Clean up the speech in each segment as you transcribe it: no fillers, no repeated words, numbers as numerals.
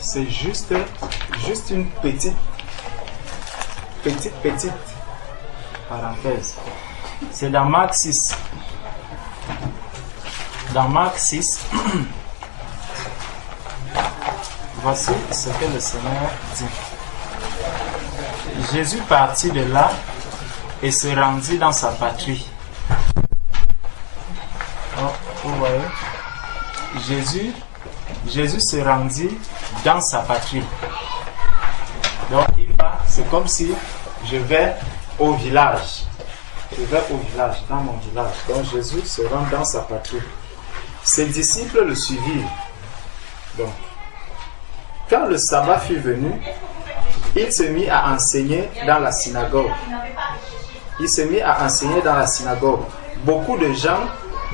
C'est juste une petite parenthèse. C'est dans Marc 6. Dans Marc 6, voici ce que le Seigneur dit. Jésus partit de là et se rendit dans sa patrie. Oh, vous voyez? Jésus se rendit dans sa patrie. Donc il va, c'est comme si je vais au village. Je vais au village, dans mon village. Donc Jésus se rend dans sa patrie. Ses disciples le suivirent. Donc, quand le sabbat fut venu, il se mit à enseigner dans la synagogue. Beaucoup de gens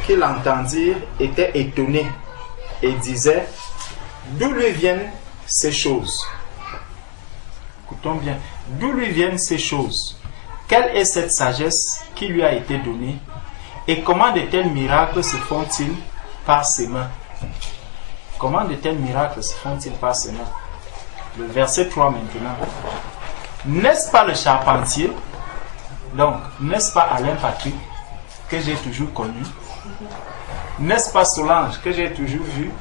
qui l'entendirent étaient étonnés et disaient: d'où lui viennent ces choses? Écoutons bien. D'où lui viennent ces choses? Quelle est cette sagesse qui lui a été donnée? Et comment de tels miracles se font-ils par ses mains? Comment de tels miracles se font-ils par ses mains? Le verset 3 maintenant. N'est-ce pas le charpentier? Donc, n'est-ce pas Alain Patrick que j'ai toujours connu? N'est-ce pas Solange que j'ai toujours vu?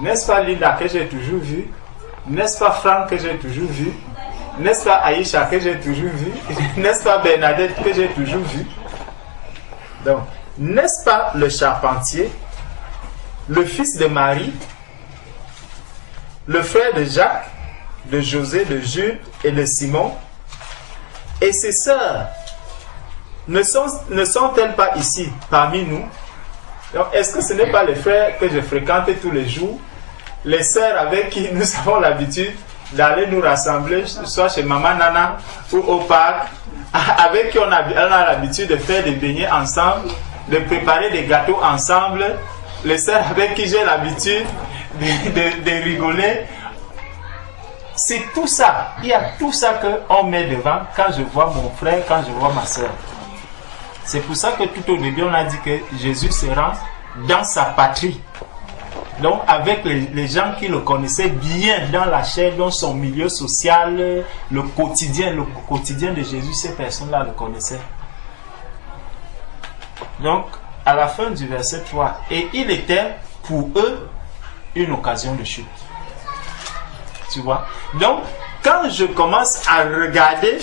N'est-ce pas Linda que j'ai toujours vu? N'est-ce pas Franck que j'ai toujours vu? N'est-ce pas Aïcha que j'ai toujours vu? N'est-ce pas Bernadette que j'ai toujours vu? Donc, n'est-ce pas le charpentier, le fils de Marie, le frère de Jacques, de José, de Jude et de Simon? Et ses sœurs ne sont-elles pas ici parmi nous? Donc, est-ce que ce n'est pas les frères que je fréquente tous les jours, les sœurs avec qui nous avons l'habitude d'aller nous rassembler, soit chez Maman Nana ou au parc, avec qui on a l'habitude de faire des beignets ensemble, de préparer des gâteaux ensemble, les sœurs avec qui j'ai l'habitude de rigoler? C'est tout ça, il y a tout ça qu'on met devant quand je vois mon frère, quand je vois ma sœur. C'est pour ça que tout au début on a dit que Jésus se rend dans sa patrie. Donc avec les gens qui le connaissaient bien dans la chair, dans son milieu social, le quotidien de Jésus, ces personnes-là le connaissaient. Donc à la fin du verset 3, et il était pour eux une occasion de chute. Tu vois? Donc quand je commence à regarder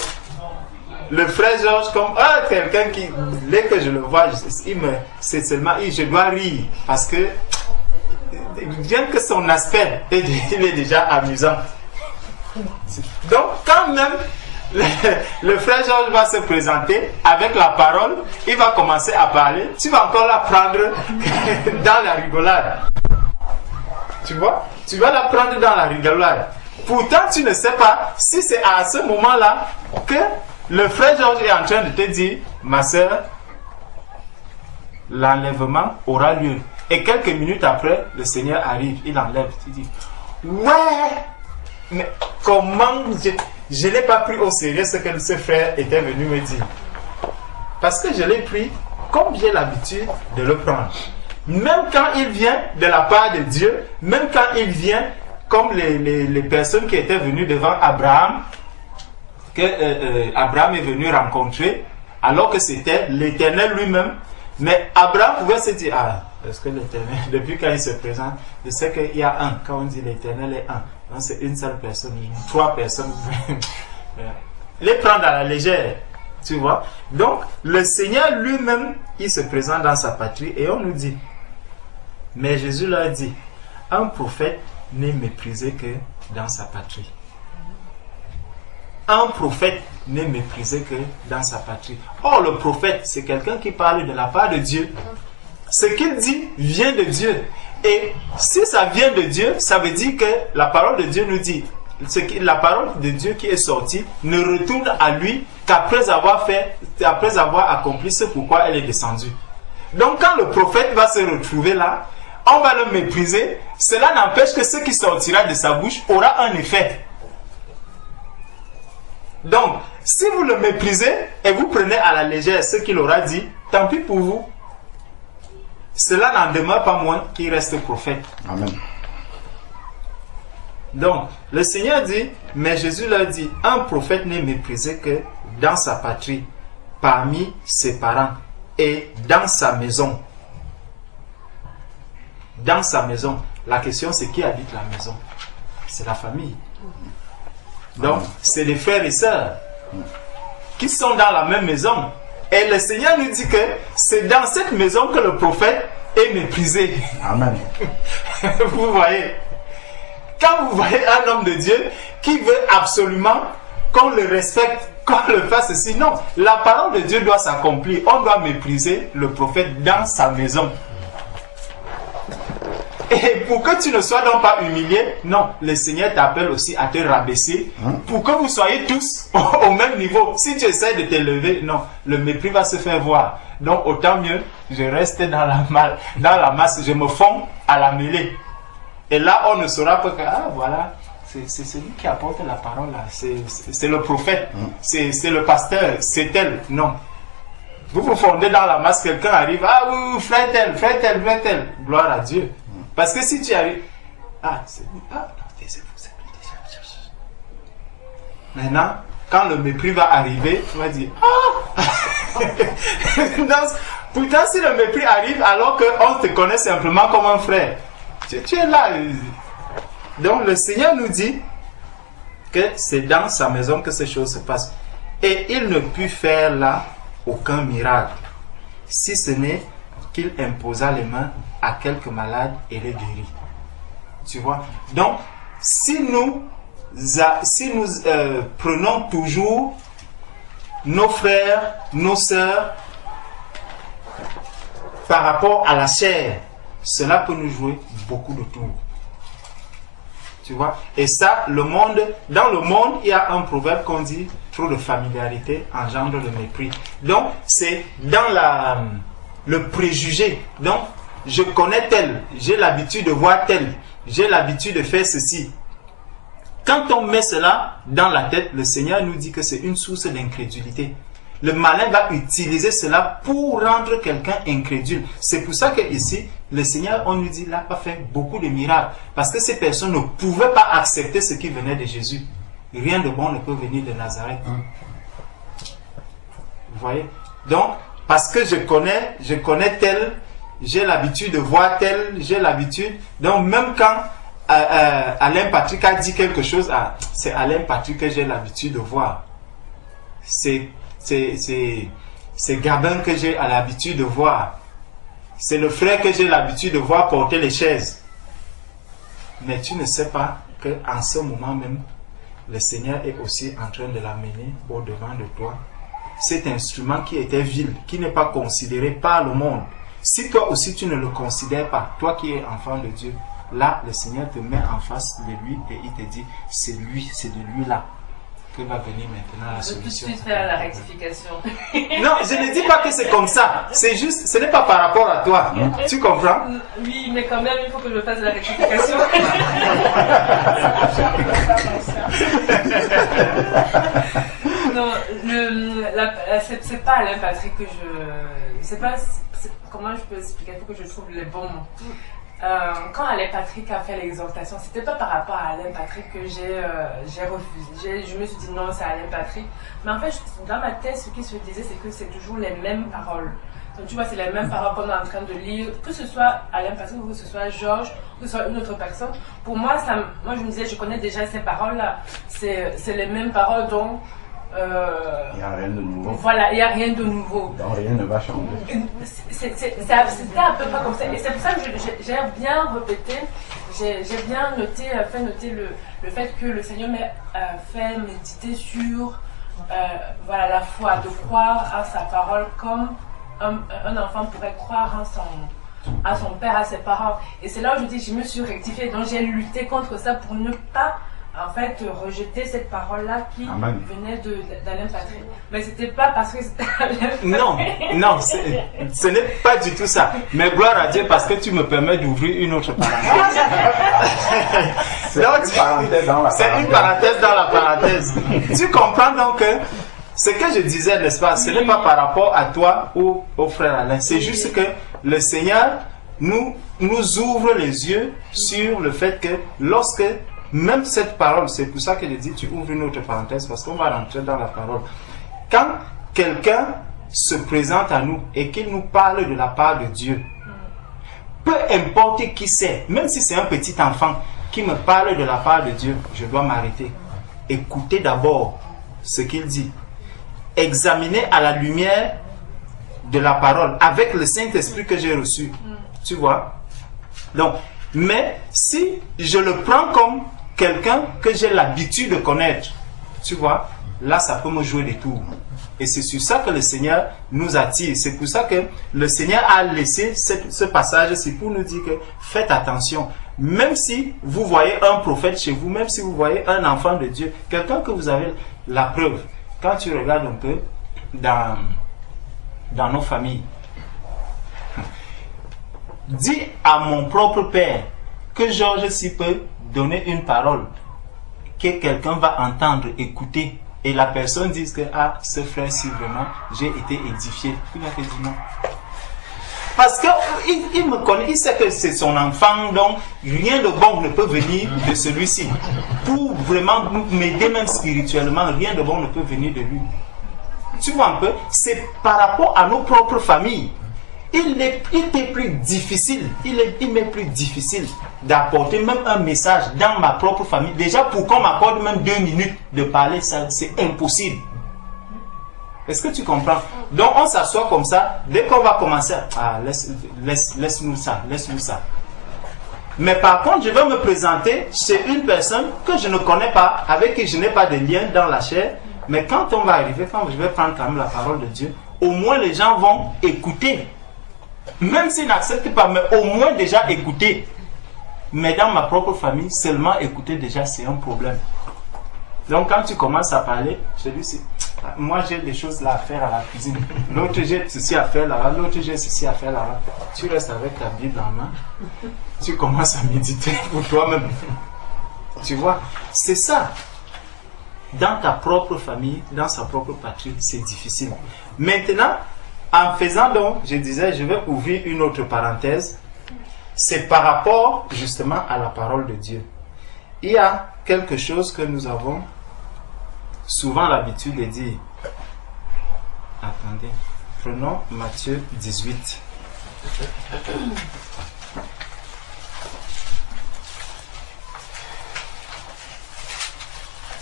le frère Georges comme quelqu'un qui, dès que je le vois, c'est seulement, je dois rire parce que bien que son aspect, il est déjà amusant. Donc quand même le frère Georges va se présenter avec la parole, il va commencer à parler, tu vas encore la prendre dans la rigolade. Tu vois? Tu vas la prendre dans la rigolade. Pourtant tu ne sais pas si c'est à ce moment-là que le frère Georges est en train de te dire: ma soeur, l'enlèvement aura lieu. Et quelques minutes après, le Seigneur arrive, il enlève. Tu dis: ouais, mais comment je n'ai pas pris au sérieux ce que ce frère était venu me dire. Parce que je l'ai pris comme j'ai l'habitude de le prendre. Même quand il vient de la part de Dieu, même quand il vient comme les personnes qui étaient venues devant Abraham, que Abraham est venu rencontrer, alors que c'était l'Éternel lui-même. Mais Abraham pouvait se dire: ah, est-ce que l'Éternel, depuis quand il se présente, je sais qu'il y a un, quand on dit l'Éternel est un, donc c'est une seule personne, 3 personnes. Les prendre à la légère, tu vois. Donc le Seigneur lui-même, il se présente dans sa patrie et on nous dit, mais Jésus leur dit: un prophète n'est méprisé que dans sa patrie. Un prophète n'est méprisé que dans sa patrie. Or, le prophète, c'est quelqu'un qui parle de la part de Dieu. Ce qu'il dit vient de Dieu. Et si ça vient de Dieu, ça veut dire que la parole de Dieu nous dit, la parole de Dieu qui est sortie ne retourne à lui qu'après avoir accompli ce pourquoi elle est descendue. Donc, quand le prophète va se retrouver là, on va le mépriser. Cela n'empêche que ce qui sortira de sa bouche aura un effet. Donc, si vous le méprisez et vous prenez à la légère ce qu'il aura dit, tant pis pour vous. Cela n'en demeure pas moins qu'il reste prophète. Amen. Donc, le Seigneur dit, mais Jésus leur dit, un prophète n'est méprisé que dans sa patrie, parmi ses parents et dans sa maison. Dans sa maison. La question, c'est qui habite la maison? C'est la famille. Donc, c'est les frères et sœurs qui sont dans la même maison. Et le Seigneur nous dit que c'est dans cette maison que le prophète est méprisé. Amen. Vous voyez? Quand vous voyez un homme de Dieu qui veut absolument qu'on le respecte, qu'on le fasse ceci, non. La parole de Dieu doit s'accomplir. On doit mépriser le prophète dans sa maison. Et pour que tu ne sois donc pas humilié, non, le Seigneur t'appelle aussi à te rabaisser pour que vous soyez tous au même niveau. Si tu essaies de t'élever, non, le mépris va se faire voir. Donc autant mieux, je reste dans la masse, je me fonds à la mêlée. Et là, on ne saura pas que, ah voilà, c'est celui qui apporte la parole là, c'est le prophète, c'est le pasteur, c'est elle. Non. Vous vous fondez dans la masse, quelqu'un arrive, ah oui, frère tel, gloire à Dieu. Parce que si tu arrives, c'est lui, non, taisez-vous, c'est lui déjà. Maintenant, quand le mépris va arriver, tu vas dire, non, pourtant, si le mépris arrive alors qu'on te connaît simplement comme un frère, tu es là. Donc, le Seigneur nous dit que c'est dans sa maison que ces choses se passent. Et il ne put faire là aucun miracle, si ce n'est qu'il imposa les mains à quelques malades et les guérit. Tu vois? Donc, si nous prenons toujours nos frères, nos sœurs par rapport à la chair, cela peut nous jouer beaucoup de tours. Tu vois? Et ça, dans le monde, il y a un proverbe qu'on dit, trop de familiarité engendre le mépris. Donc, c'est dans le préjugé. Donc, je connais tel, j'ai l'habitude de voir tel, j'ai l'habitude de faire ceci. Quand on met cela dans la tête, le Seigneur nous dit que c'est une source d'incrédulité. Le malin va utiliser cela pour rendre quelqu'un incrédule. C'est pour ça que ici, le Seigneur, on nous dit, n'a pas fait beaucoup de miracles. Parce que ces personnes ne pouvaient pas accepter ce qui venait de Jésus. Rien de bon ne peut venir de Nazareth. Vous voyez? Donc, parce que je connais tel, j'ai l'habitude de voir tel, j'ai l'habitude. Donc, même quand Alain Patrick a dit quelque chose, c'est Alain Patrick que j'ai l'habitude de voir. C'est Gabin que j'ai l'habitude de voir. C'est le frère que j'ai l'habitude de voir porter les chaises. Mais tu ne sais pas qu'en ce moment même, le Seigneur est aussi en train de l'amener au-devant de toi. Cet instrument qui était vil, qui n'est pas considéré par le monde. Si toi aussi tu ne le considères pas, toi qui es enfant de Dieu, là le Seigneur te met en face de lui et il te dit, c'est lui, c'est de lui là que va venir maintenant la solution. Je peux tout de suite faire la rectification. Non, je ne dis pas que c'est comme ça. C'est juste, ce n'est pas par rapport à toi. Tu comprends? Oui, mais quand même, il faut que je fasse la rectification. Non, c'est pas Alain Patrick que je... C'est pas... Comment je peux expliquer? Il faut que je trouve les bons mots. Quand Alain Patrick a fait l'exhortation, c'était pas par rapport à Alain Patrick que j'ai refusé. Je me suis dit non, c'est Alain Patrick. Mais en fait, dans ma tête, ce qui se disait, c'est que c'est toujours les mêmes paroles. Donc tu vois, c'est les mêmes paroles qu'on est en train de lire, que ce soit Alain Patrick ou que ce soit Georges, que ce soit une autre personne. Pour moi, moi je me disais, je connais déjà ces paroles-là. C'est les mêmes paroles, donc... il n'y a rien de nouveau. Voilà, il n'y a rien de nouveau. Donc rien ne va changer. C'était un peu pas comme ça. Et c'est pour ça que j'ai bien répété, j'ai bien fait noter le fait que le Seigneur m'a fait méditer sur voilà, la foi, de croire à sa parole comme un enfant pourrait croire à son père, à ses parents. Et c'est là où je me suis rectifiée. Donc j'ai lutté contre ça pour ne pas en fait rejeter cette parole-là qui venait d'Alain Patrick. Mais c'était pas parce que c'était Non, ce n'est pas du tout ça. Mais gloire à Dieu parce que tu me permets d'ouvrir une autre parenthèse. C'est une parenthèse dans la parenthèse. Tu comprends donc que ce que je disais, n'est-ce pas, ce n'est pas par rapport à toi ou au frère Alain. C'est juste que le Seigneur nous ouvre les yeux sur le fait que lorsque, même cette parole, c'est pour ça que je dis, tu ouvres une autre parenthèse, parce qu'on va rentrer dans la parole. Quand quelqu'un se présente à nous et qu'il nous parle de la part de Dieu, peu importe qui c'est, même si c'est un petit enfant qui me parle de la part de Dieu, je dois m'arrêter. Écoutez d'abord ce qu'il dit. Examiner à la lumière de la parole, avec le Saint-Esprit que j'ai reçu. Tu vois? Donc, mais si je le prends comme quelqu'un que j'ai l'habitude de connaître, tu vois, là, ça peut me jouer des tours. Et c'est sur ça que le Seigneur nous attire. C'est pour ça que le Seigneur a laissé ce passage, c'est pour nous dire que faites attention. Même si vous voyez un prophète chez vous, même si vous voyez un enfant de Dieu, quelqu'un que vous avez la preuve, quand tu regardes un peu dans nos familles, dis à mon propre père que Georges s'y peut donner une parole que quelqu'un va entendre, écouter, et la personne dit que ah, ce frère-ci vraiment, j'ai été édifié. Il va te dire non. Parce qu'il me connaît, il sait que c'est son enfant, donc rien de bon ne peut venir de celui-ci. Pour vraiment m'aider même spirituellement, rien de bon ne peut venir de lui. Tu vois un peu, c'est par rapport à nos propres familles. Il est plus difficile, il m'est plus difficile d'apporter même un message dans ma propre famille. Déjà, pour qu'on m'accorde même 2 minutes de parler, ça, c'est impossible. Est-ce que tu comprends? Donc, on s'assoit comme ça, dès qu'on va commencer, ah, laisse-nous ça, laisse-nous ça. Mais par contre, je vais me présenter chez une personne que je ne connais pas, avec qui je n'ai pas de lien dans la chair. Mais quand on va arriver, quand je vais prendre quand même la parole de Dieu, au moins les gens vont écouter. Même s'ils n'acceptent pas, mais au moins déjà écouter. Mais dans ma propre famille, seulement écouter déjà, c'est un problème. Donc quand tu commences à parler, je dis, moi j'ai des choses là à faire à la cuisine. L'autre j'ai ceci à faire là-bas, l'autre j'ai ceci à faire là-bas. Tu restes avec la Bible en main, tu commences à méditer pour toi-même. Tu vois, c'est ça. Dans ta propre famille, dans sa propre patrie, c'est difficile. Maintenant, en faisant donc, je disais, je vais ouvrir une autre parenthèse. C'est par rapport justement à la parole de Dieu. Il y a quelque chose que nous avons souvent l'habitude de dire. Attendez, prenons Matthieu 18.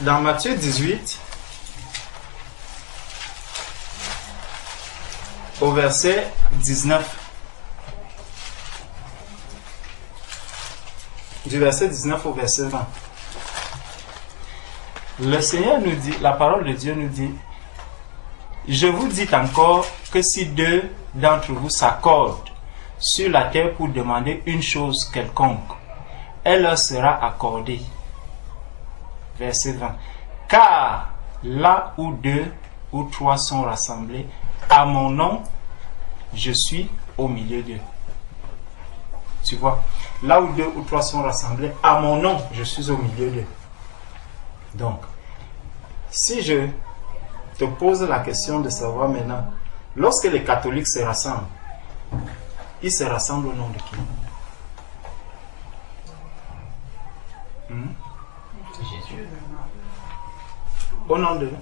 Dans Matthieu 18, au verset 19. Du verset 19 au verset 20. Le Seigneur nous dit, la parole de Dieu nous dit, je vous dis encore que si 2 d'entre vous s'accordent sur la terre pour demander une chose quelconque, elle leur sera accordée. Verset 20. Car là où 2 ou 3 sont rassemblés, à mon nom, je suis au milieu d'eux. Tu vois, là où 2 ou 3 sont rassemblés, à mon nom, je suis au milieu d'eux. Donc, si je te pose la question de savoir maintenant, lorsque les catholiques se rassemblent, ils se rassemblent au nom de qui? Jésus. Au nom de Dieu.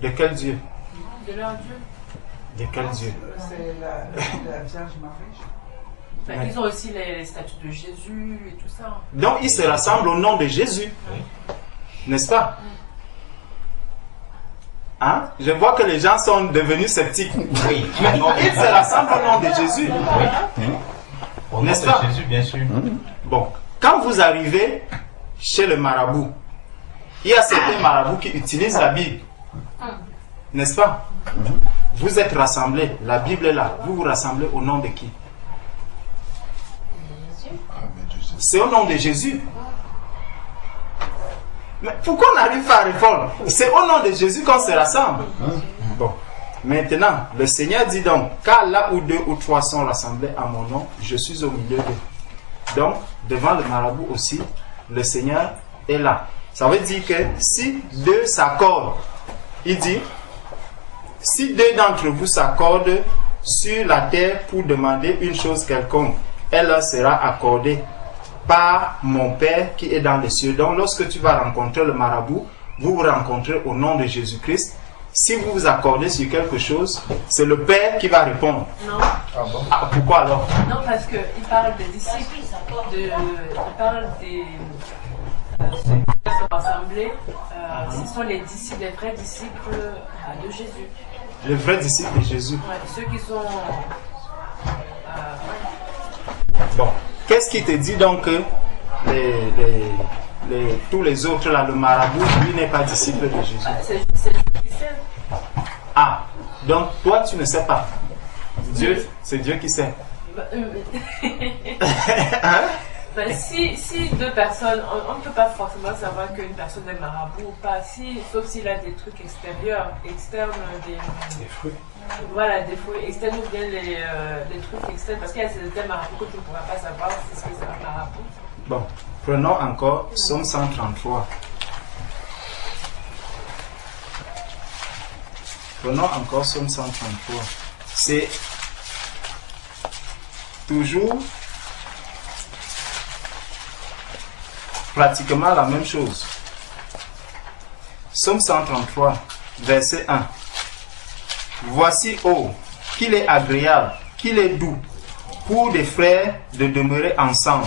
De quel Dieu? De leur Dieu. De quel Dieu? C'est la Vierge Marie. Enfin, ils ont aussi les statues de Jésus et tout ça. Donc, ils se rassemblent au nom de Jésus. Oui. N'est-ce pas? Hein? Je vois que les gens sont devenus sceptiques. Oui. Mais ils se rassemblent au nom de Jésus. Oui. Au nom N'est-ce de pas? Jésus, bien sûr. Bon, quand vous arrivez chez le marabout, il y a certains marabouts qui utilisent la Bible. N'est-ce pas? Vous êtes rassemblés, la Bible est là. Vous vous rassemblez au nom de qui? C'est au nom de Jésus. Mais pourquoi on n'arrive pas à répondre? C'est au nom de Jésus qu'on se rassemble. Bon, maintenant, le Seigneur dit donc, car là où 2 ou 3 sont rassemblés à mon nom, je suis au milieu d'eux. Donc, devant le marabout aussi, le Seigneur est là. Ça veut dire que si 2 s'accordent il dit, si deux d'entre vous s'accordent sur la terre pour demander une chose quelconque, elle leur sera accordée par mon Père qui est dans les cieux. Donc lorsque tu vas rencontrer le marabout, vous vous rencontrez au nom de Jésus-Christ. Si vous vous accordez sur quelque chose, c'est le Père qui va répondre. Non. Ah, pourquoi alors? Non, parce qu'il parle des disciples, il parle des ceux qui sont rassemblés, ce sont les disciples, les vrais disciples de Jésus. Les vrais disciples de Jésus. Ouais, ceux qui sont... Bon, qu'est-ce qui te dit donc que tous les autres, là, le marabout, lui n'est pas disciple de Jésus? C'est Dieu qui sait. Ah, donc toi tu ne sais pas. Dieu, c'est Dieu qui sait. Hein? Ben, si deux personnes, on ne peut pas forcément savoir qu'une personne est marabout ou pas, sauf s'il a des trucs extérieurs, externes, Des fruits. voilà, des fruits externes ou bien des trucs externes, parce qu'il y a certains marabouts que tu ne pourras pas savoir si c'est un marabout. Bon, prenons encore Psaume 133. Prenons encore Psaume 133. C'est toujours pratiquement la même chose. Psaume 133, verset 1. Voici, oh, qu'il est agréable, qu'il est doux pour des frères de demeurer ensemble.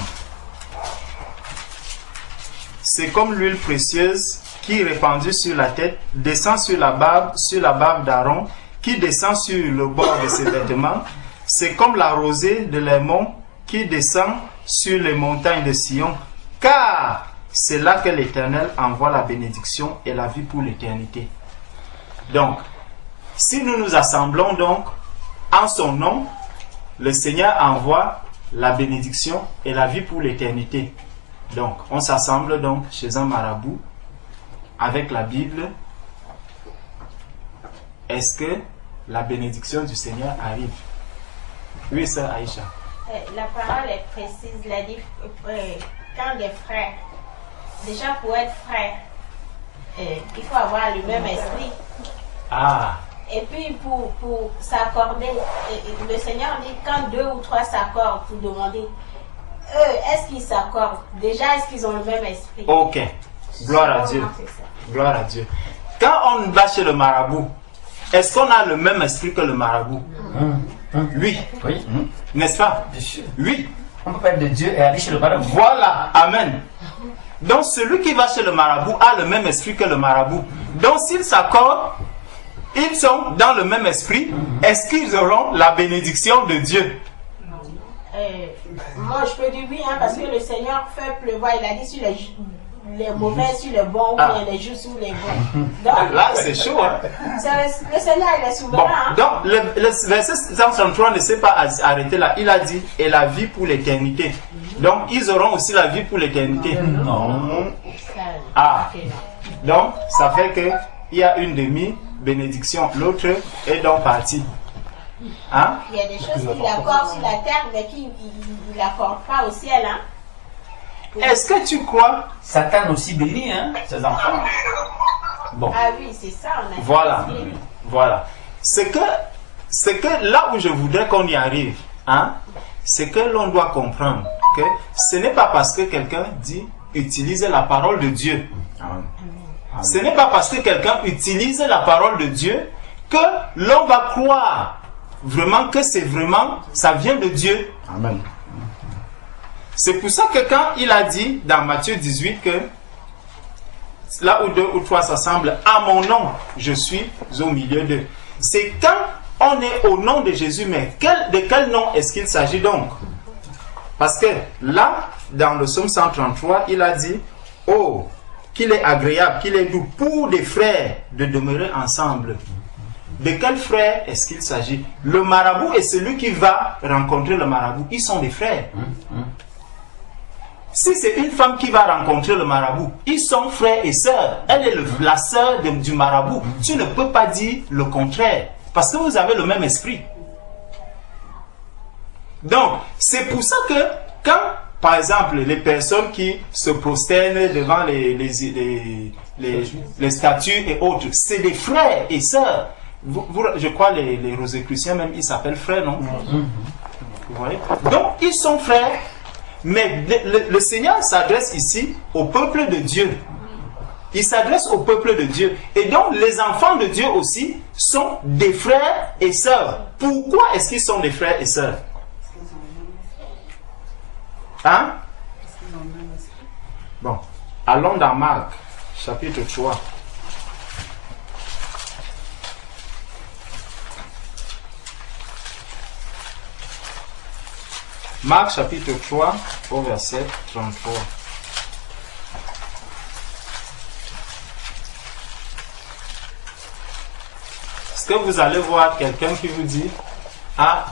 C'est comme l'huile précieuse qui, répandue sur la tête, descend sur la barbe d'Aaron, qui descend sur le bord de ses vêtements. C'est comme la rosée de l'Hermon qui descend sur les montagnes de Sion. Car c'est là que l'Éternel envoie la bénédiction et la vie pour l'éternité. Donc, si nous nous assemblons donc en son nom, le Seigneur envoie la bénédiction et la vie pour l'éternité. Donc, on s'assemble donc chez un marabout avec la Bible. Est-ce que la bénédiction du Seigneur arrive? Oui, sœur Aïcha. La parole est précise. Quand des frères, déjà pour être frère, il faut avoir le même esprit. Ah. Et puis pour s'accorder, le Seigneur dit quand deux ou trois s'accordent pour demander, est-ce qu'ils s'accordent? Déjà, est-ce qu'ils ont le même esprit? Ok. Gloire à Dieu. Gloire à Dieu. Quand on va chez le marabout, est-ce qu'on a le même esprit que le marabout? Oui. Oui. N'est-ce pas? Bien sûr. Oui. On peut pas être de Dieu et aller chez le marabout. Voilà. Amen. Donc celui qui va chez le marabout a le même esprit que le marabout. Donc s'ils s'accordent, ils sont dans le même esprit. Est-ce qu'ils auront la bénédiction de Dieu? Moi, je peux dire oui, hein, parce que le Seigneur fait pleuvoir. Il a dit sur les mauvais, sur les bons, ou bien les justes sur les bons. Donc, là, c'est chaud. Hein? Le Seigneur, il est souverain. Bon, Hein? donc, le verset 133 ne s'est pas arrêté là. Il a dit, et la vie pour l'éternité. Donc, ils auront aussi la vie pour l'éternité. Non. Ah. Donc, ça fait qu'il y a une demi-bénédiction. L'autre est donc parti. Hein? Il y a des choses qu'il accorde sur la terre, mais qu'il n'accorde pas au ciel. Hein? Est-ce que tu crois? Satan aussi bénit, hein, ses enfants. Bon. Ah oui, c'est ça. On a Voilà. Voilà. C'est que là où je voudrais qu'on y arrive, hein, c'est que l'on doit comprendre que ce n'est pas parce que quelqu'un dit utiliser la parole de Dieu. Ce n'est pas parce que quelqu'un utilise la parole de Dieu que l'on va croire vraiment que c'est vraiment, ça vient de Dieu. Amen. C'est pour ça que quand il a dit dans Matthieu 18 que là où deux ou trois s'assemblent, à mon nom, je suis au milieu d'eux. C'est quand on est au nom de Jésus, mais de quel nom est-ce qu'il s'agit donc? Parce que là, dans le psaume 133, il a dit, oh, qu'il est agréable, qu'il est doux pour des frères de demeurer ensemble. De quel frère est-ce qu'il s'agit? Le marabout et celui qui va rencontrer le marabout, ils sont des frères. Si c'est une femme qui va rencontrer le marabout, ils sont frères et sœurs. Elle est la sœur du marabout. Tu ne peux pas dire le contraire. Parce que vous avez le même esprit. Donc, c'est pour ça que quand, par exemple, les personnes qui se prosternent devant les statues et autres. C'est des frères et sœurs. Je crois les Rosicruciens même, ils s'appellent frères, non? Vous voyez? Donc, ils sont frères, mais le Seigneur s'adresse ici au peuple de Dieu. Il s'adresse au peuple de Dieu. Et donc, les enfants de Dieu aussi sont des frères et sœurs. Pourquoi est-ce qu'ils sont des frères et sœurs? Hein? Bon, allons dans Marc, chapitre 3. Marc, chapitre 3, au verset 33. Est-ce que vous allez voir quelqu'un qui vous dit, ah,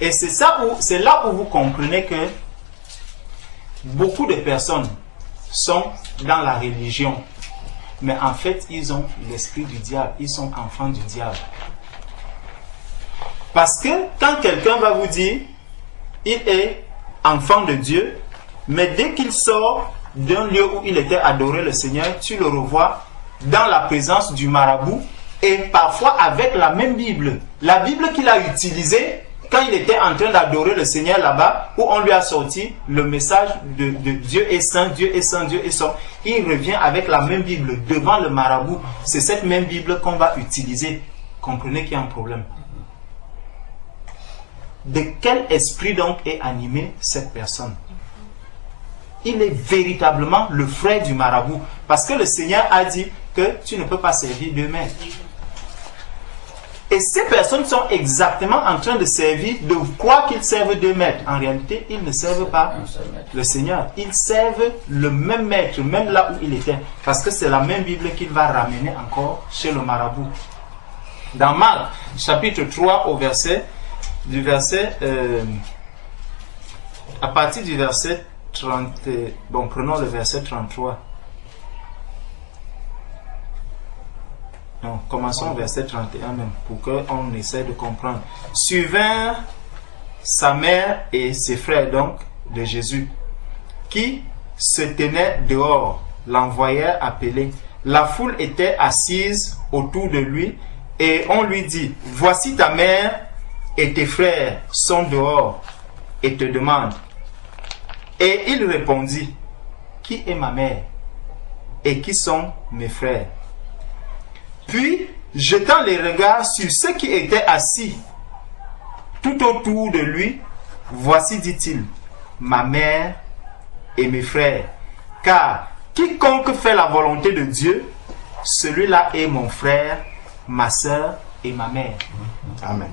et c'est là où vous comprenez que beaucoup de personnes sont dans la religion, mais en fait, ils ont l'esprit du diable, ils sont enfants du diable. Parce que quand quelqu'un va vous dire, il est enfant de Dieu, mais dès qu'il sort d'un lieu où il était adoré le Seigneur, tu le revois dans la présence du marabout et parfois avec la même Bible. La Bible qu'il a utilisée quand il était en train d'adorer le Seigneur là-bas, où on lui a sorti le message de Dieu est saint, Dieu est saint, Dieu est saint. Il revient avec la même Bible devant le marabout. C'est cette même Bible qu'on va utiliser. Comprenez qu'il y a un problème. De quel esprit donc est animée cette personne? Il est véritablement le frère du marabout. Parce que le Seigneur a dit que tu ne peux pas servir deux maîtres. Et ces personnes sont exactement en train de servir, de croire qu'ils servent deux maîtres. En réalité, ils ne servent pas le Seigneur. Ils servent le même maître, même là où il était. Parce que c'est la même Bible qu'il va ramener encore chez le marabout. Dans Marc, chapitre 3, à partir du verset 30, bon, prenons le verset 33. Non, commençons au verset 31 même, pour qu'on essaie de comprendre. Suivant sa mère et ses frères donc de Jésus, qui se tenaient dehors, l'envoyèrent appeler. La foule était assise autour de lui, et on lui dit, voici ta mère et tes frères sont dehors et te demandent. Et il répondit, qui est ma mère et qui sont mes frères? Puis, jetant les regards sur ceux qui étaient assis tout autour de lui, voici, dit-il, ma mère et mes frères. Car quiconque fait la volonté de Dieu, celui-là est mon frère, ma soeur et ma mère. Amen.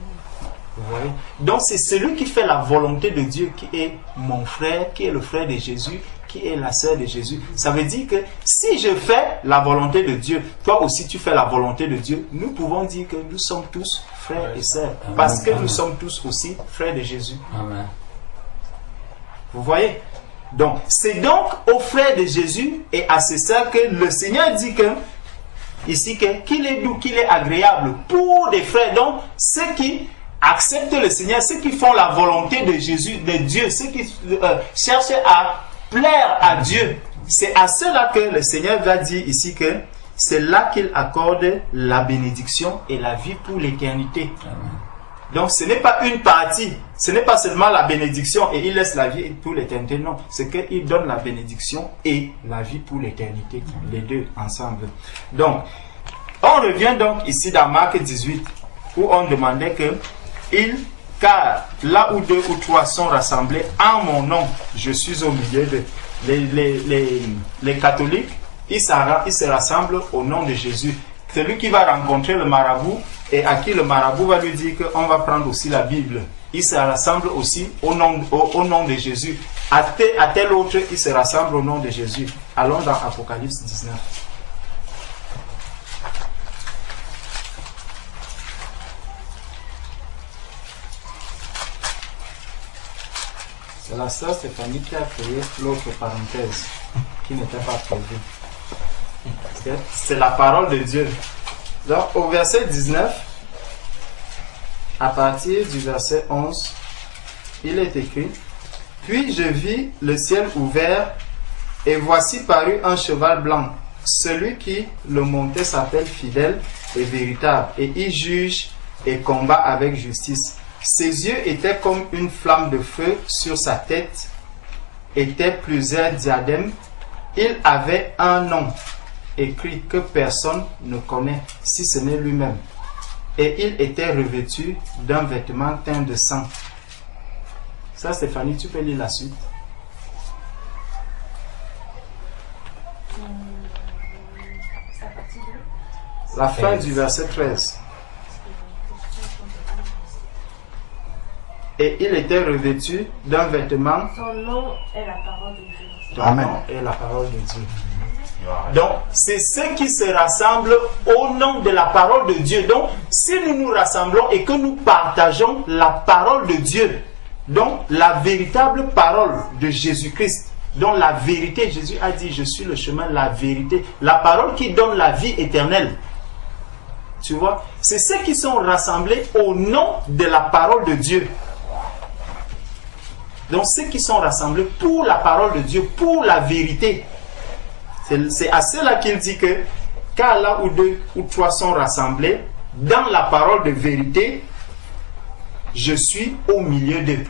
Vous voyez? Donc c'est celui qui fait la volonté de Dieu qui est mon frère, qui est le frère de Jésus, qui est la sœur de Jésus. Ça veut dire que si je fais la volonté de Dieu, toi aussi tu fais la volonté de Dieu, nous pouvons dire que nous sommes tous frères et sœurs. Parce que nous sommes tous aussi frères de Jésus. Amen. Vous voyez? Donc c'est donc aux frères de Jésus et à ses sœurs que le Seigneur dit que ici qu'il est doux, qu'il est agréable pour des frères. Donc ceux qui acceptent le Seigneur, ceux qui font la volonté de Jésus, de Dieu, ceux qui cherchent à plaire à Dieu, c'est à ceux-là que le Seigneur va dire ici que c'est là qu'il accorde la bénédiction et la vie pour l'éternité. Donc ce n'est pas une partie, ce n'est pas seulement la bénédiction et il laisse la vie pour l'éternité, non, c'est qu'il donne la bénédiction et la vie pour l'éternité, les deux ensemble. Donc, on revient donc ici dans Marc 18, où on demandait que car là où deux ou trois sont rassemblés en mon nom, je suis au milieu d'eux. Les catholiques, ils se rassemblent au nom de Jésus. Celui qui va rencontrer le marabout et à qui le marabout va lui dire qu'on va prendre aussi la Bible, ils se rassemblent aussi au nom de Jésus. À tel autre, ils se rassemblent au nom de Jésus. Allons dans Apocalypse 19. C'est la sœur Stéphanie qui a créé l'autre parenthèse qui n'était pas prévue. C'est la parole de Dieu. Donc au verset 19, à partir du verset 11, il est écrit: Puis je vis le ciel ouvert, et voici parut un cheval blanc. celui qui le montait s'appelle fidèle et véritable, et il juge et combat avec justice. Ses yeux étaient comme une flamme de feu, sur sa tête étaient plusieurs diadèmes. Il avait un nom écrit que personne ne connaît, si ce n'est lui-même. Et il était revêtu d'un vêtement teint de sang. Ça, Stéphanie, tu peux lire la suite. La fin du verset 13. Et il était revêtu d'un vêtement. Son nom est la parole de Dieu. Ton Amen. nom est la parole de Dieu. Donc, c'est ceux qui se rassemblent au nom de la parole de Dieu. Donc, si nous nous rassemblons et que nous partageons la parole de Dieu, donc la véritable parole de Jésus-Christ, donc la vérité, Jésus a dit, je suis le chemin, la vérité, la parole qui donne la vie éternelle. Tu vois, c'est ceux qui sont rassemblés au nom de la parole de Dieu. Donc, ceux qui sont rassemblés pour la parole de Dieu, pour la vérité. C'est à cela qu'il dit que, car là où deux ou trois sont rassemblés, dans la parole de vérité, je suis au milieu d'eux.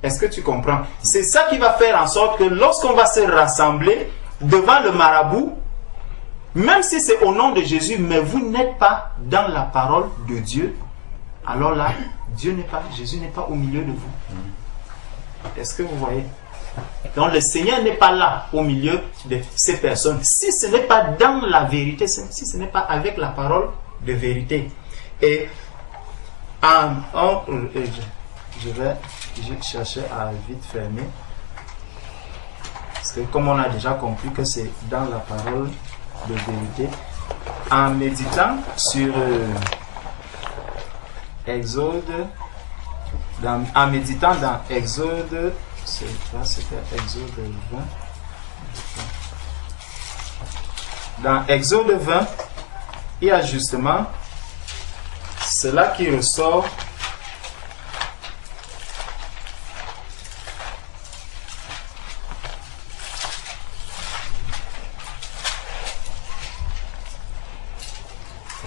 Est-ce que tu comprends? C'est ça qui va faire en sorte que lorsqu'on va se rassembler devant le marabout, même si c'est au nom de Jésus, mais vous n'êtes pas dans la parole de Dieu, alors là, Jésus n'est pas au milieu de vous. Est-ce que vous voyez? Donc le Seigneur n'est pas là au milieu de ces personnes. Si ce n'est pas dans la vérité, si ce n'est pas avec la parole de vérité. Et je vais chercher à vite fermer. Parce que comme on a déjà compris que c'est dans la parole de vérité, en méditant sur Exode, en méditant dans Exode, c'était Exode 20. Dans Exode 20, il y a justement cela qui ressort.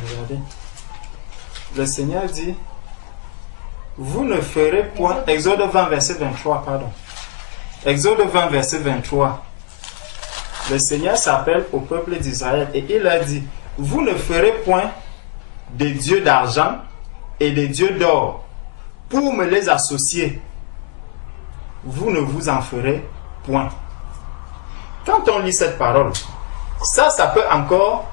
Regardez. Le Seigneur dit, vous ne ferez point, Exode 20 verset 23, pardon. Exode 20 verset 23. Le Seigneur s'appelle au peuple d'Israël et il a dit, vous ne ferez point des dieux d'argent et des dieux d'or pour me les associer. Vous ne vous en ferez point. Quand on lit cette parole, ça peut encore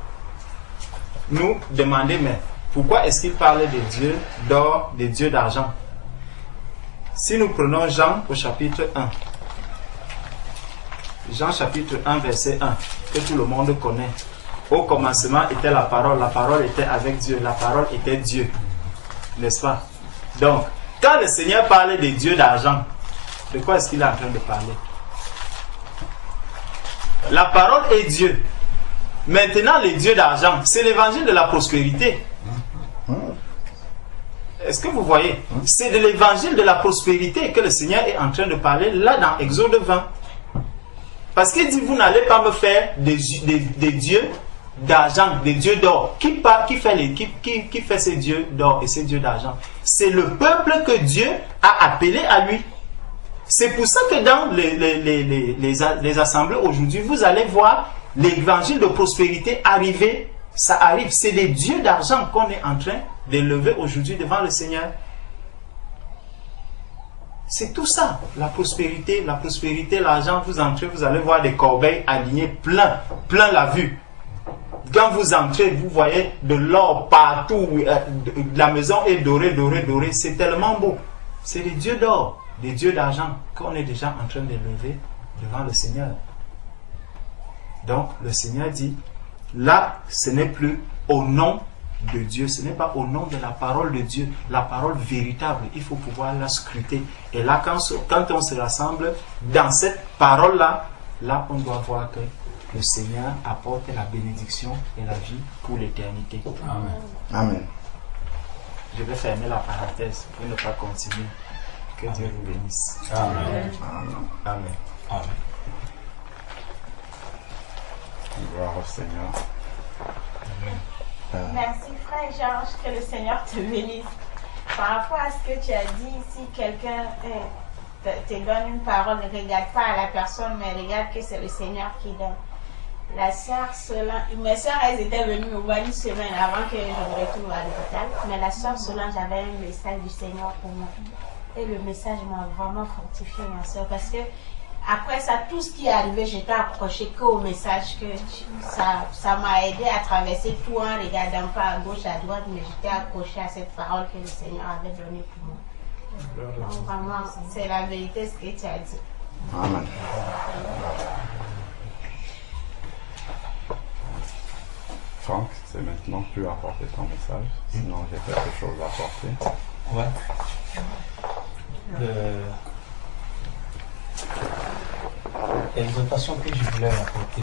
nous demander, mais pourquoi est-ce qu'il parlait des dieux d'or, des dieux d'argent? Si nous prenons Jean au chapitre 1, Jean chapitre 1 verset 1, que tout le monde connaît. Au commencement était la parole était avec Dieu, la parole était Dieu. N'est-ce pas? Donc, quand le Seigneur parlait des dieux d'argent, de quoi est-ce qu'il est en train de parler? La parole est Dieu. Maintenant, les dieux d'argent, c'est l'évangile de la prospérité. Est-ce que vous voyez? C'est de l'évangile de la prospérité que le Seigneur est en train de parler là dans Exode 20. Parce qu'il dit, vous n'allez pas me faire des dieux d'argent, des dieux d'or. Qui fait ces dieux d'or et ces dieux d'argent? C'est le peuple que Dieu a appelé à lui. C'est pour ça que dans les assemblées aujourd'hui, vous allez voir l'évangile de prospérité arriver. Ça arrive. C'est des dieux d'argent qu'on est en train d'élever aujourd'hui devant le Seigneur. C'est tout ça, la prospérité, l'argent. Vous entrez, vous allez voir des corbeilles alignées, plein la vue. Quand vous entrez, vous voyez de l'or partout, la maison est dorée. C'est tellement beau. C'est des dieux d'or, des dieux d'argent qu'on est déjà en train d'élever devant le Seigneur. Donc, le Seigneur dit, là, ce n'est plus au nom de Dieu, ce n'est pas au nom de la parole de Dieu, la parole véritable. Il faut pouvoir la scruter. Et là, quand on se rassemble dans cette parole-là, là, on doit voir que le Seigneur apporte la bénédiction et la vie pour l'éternité. Amen. Amen. Je vais fermer la parenthèse pour ne pas continuer. Que Dieu vous bénisse. Amen. Amen. Amen. Gloire au Seigneur. Merci frère Georges, que le Seigneur te bénisse. Par rapport à ce que tu as dit, si quelqu'un te donne une parole, ne regarde pas à la personne, mais regarde que c'est le Seigneur qui donne. La sœur Solange, mes sœurs, elles étaient venues au moins une semaine avant que je me retrouve à l'hôpital, mais la sœur Solange avait un message du Seigneur pour moi. Et le message m'a vraiment fortifié, ma sœur, parce que après ça, tout ce qui est arrivé, j'étais accrochée qu'au message, que ça m'a aidé à traverser tout en regardant pas à gauche, à droite, mais j'étais accrochée à cette parole que le Seigneur avait donnée pour moi. Donc vraiment, c'est la vérité ce que tu as dit. Amen. Franck, c'est maintenant plus apporter ton message, sinon j'ai quelque chose à apporter. Ouais. L'exhortation que je voulais apporter